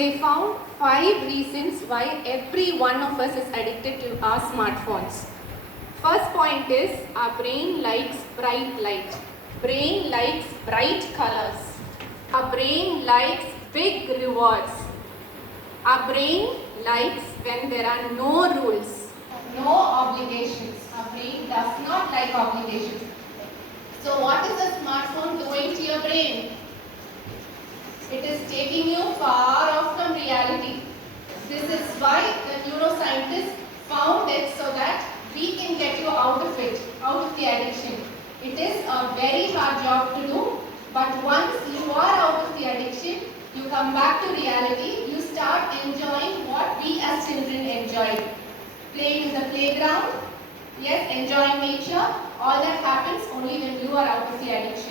they found 5 reasons why every one of us is addicted to our smartphones. First point is our brain likes bright light. Brain likes bright colors. Our brain likes big rewards. Our brain likes when there are no rules, no obligations. Our brain does not like obligations. So what is a smartphone doing to your brain? It is taking you far off from reality. This is why the neuroscientists found it so that we can get you out of it, out of the addiction. It is a very hard job to do, but once you are out of the addiction, you come back to reality, you start enjoying what we as children enjoyed. Playing in the playground, yes, enjoying nature, all that happens only when you are out of the addiction.